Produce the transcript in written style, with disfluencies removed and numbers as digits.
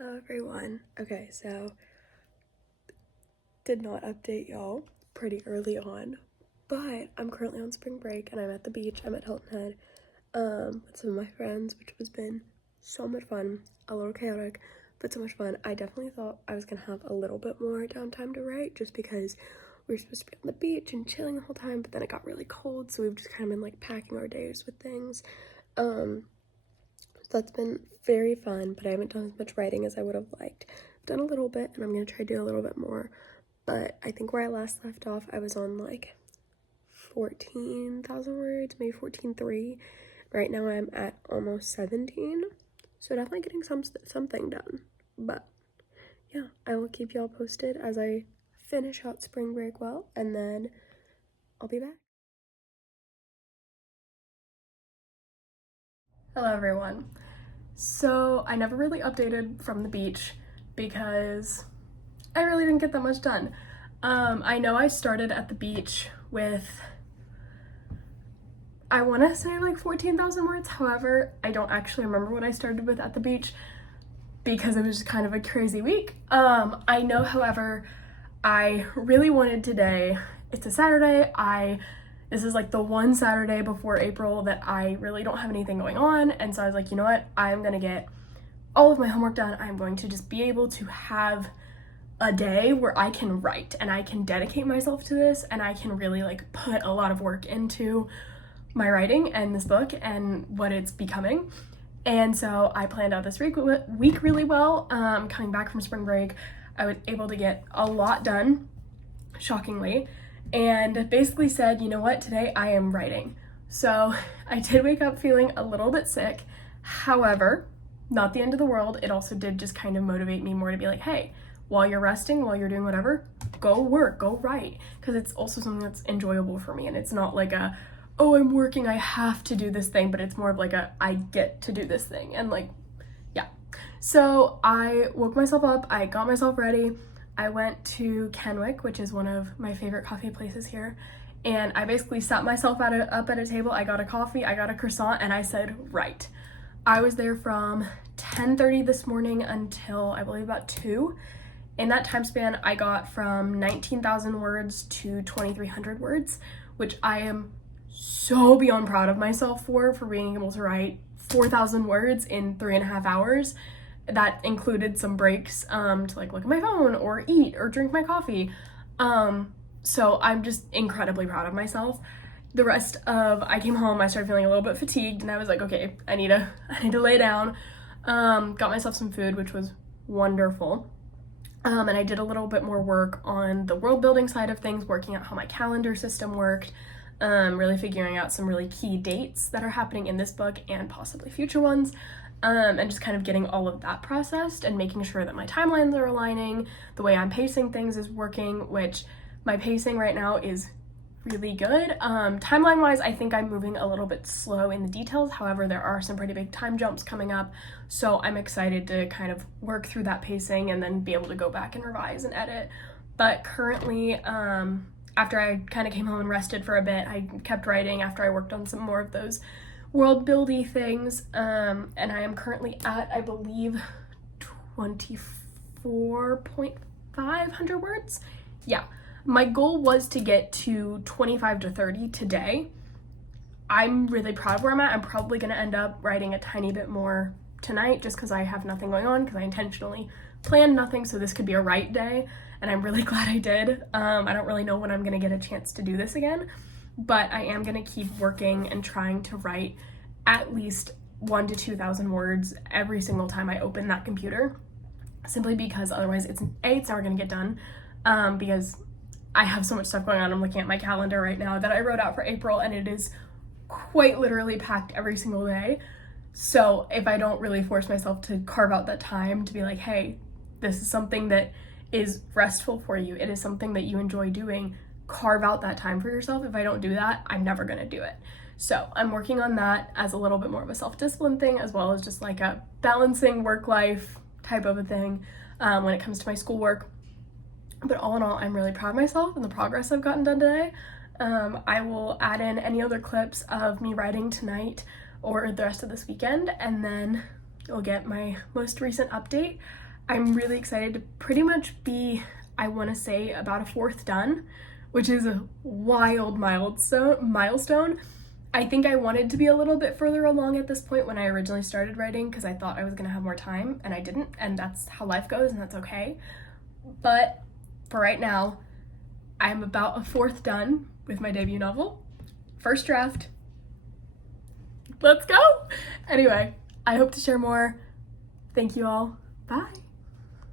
Hello everyone. Okay, so did not update y'all pretty early on, but I'm currently on spring break and I'm at the beach. I'm at Hilton Head with some of my friends, which has been so much fun. A little chaotic, but so much fun. I definitely thought I was gonna have a little bit more downtime to write just because we were supposed to be on the beach and chilling the whole time, but then it got really cold, so we've just kind of been like packing our days with things. So that's been very fun, but I haven't done as much writing as I would have liked. I've done a little bit and I'm gonna try to do a little bit more, but I think where I last left off, I was on like 14,000 words, maybe 14.3. Right now I'm at almost 17, so definitely getting something done. But yeah, I will keep y'all posted as I finish out spring break well, and then I'll be back. Hello everyone. So I never really updated from the beach because I really didn't get that much done. I know I started at the beach with, I want to say like 14,000 words. However, I don't actually remember what I started with at the beach because it was just kind of a crazy week. I know, however, I really wanted today. It's a Saturday. This is like the one Saturday before April that I really don't have anything going on. And so I was like, you know what? I'm going to get all of my homework done. I'm going to just be able to have a day where I can write and I can dedicate myself to this and I can really like put a lot of work into my writing and this book and what it's becoming. And so I planned out this week really well. Coming back from spring break, I was able to get a lot done, shockingly, and basically said, you know what, today I am writing. So I did wake up feeling a little bit sick. However, not the end of the world. It also did just kind of motivate me more to be like, hey, while you're resting, while you're doing whatever, go work, go write. Because it's also something that's enjoyable for me. And it's not like a, oh, I'm working, I have to do this thing, but it's more of like a, I get to do this thing. And like, yeah. So I woke myself up, I got myself ready. I went to Kenwick, which is one of my favorite coffee places here. And I basically sat myself up at a table. I got a coffee, I got a croissant, and I said, write. I was there from 10:30 this morning until I believe about 2. In that time span, I got from 19,000 words to 2,300 words, which I am so beyond proud of myself for being able to write 4,000 words in 3.5 hours. That included some breaks to like look at my phone or eat or drink my coffee. So I'm just incredibly proud of myself. The rest of, I came home, I started feeling a little bit fatigued, and I was like, okay, I need to lay down. Got myself some food, which was wonderful. And I did a little bit more work on the world building side of things, working out how my calendar system worked, really figuring out some really key dates that are happening in this book and possibly future ones, and just kind of getting all of that processed and making sure that my timelines are aligning, the way I'm pacing things is working, which my pacing right now is really good. Timeline wise, I think I'm moving a little bit slow in the details. However, there are some pretty big time jumps coming up, so I'm excited to kind of work through that pacing and then be able to go back and revise and edit. But currently, after I kind of came home and rested for a bit, I kept writing after I worked on some more of those world buildy things, and I am currently at, I believe, 24,500 words. Yeah. My goal was to get to 25 to 30 today. I'm really proud of where I'm at. I'm probably going to end up writing a tiny bit more tonight just because I have nothing going on, because I intentionally planned nothing, so this could be a write day, and I'm really glad I did. I don't really know when I'm going to get a chance to do this again, but I am going to keep working and trying to write at least 1,000 to 2,000 words every single time I open that computer, simply because otherwise it's never going to get done, because I have so much stuff going on. I'm looking at my calendar right now that I wrote out for April, and it is quite literally packed every single day. So if I don't really force myself to carve out that time to be like, hey, this is something that is restful for you, it is something that you enjoy doing, carve out that time for yourself. If I don't do that, I'm never gonna do it. So I'm working on that as a little bit more of a self-discipline thing, as well as just like a balancing work-life type of a thing when it comes to my schoolwork. But all in all, I'm really proud of myself and the progress I've gotten done today. I will add in any other clips of me writing tonight or the rest of this weekend, and then you'll get my most recent update I'm really excited to pretty much be, I want to say, about a fourth done, which is a wild milestone. I think I wanted to be a little bit further along at this point when I originally started writing because I thought I was going to have more time, and I didn't, and that's how life goes, and that's okay. But for right now, I'm about a fourth done with my debut novel. First draft. Let's go! Anyway, I hope to share more. Thank you all. Bye.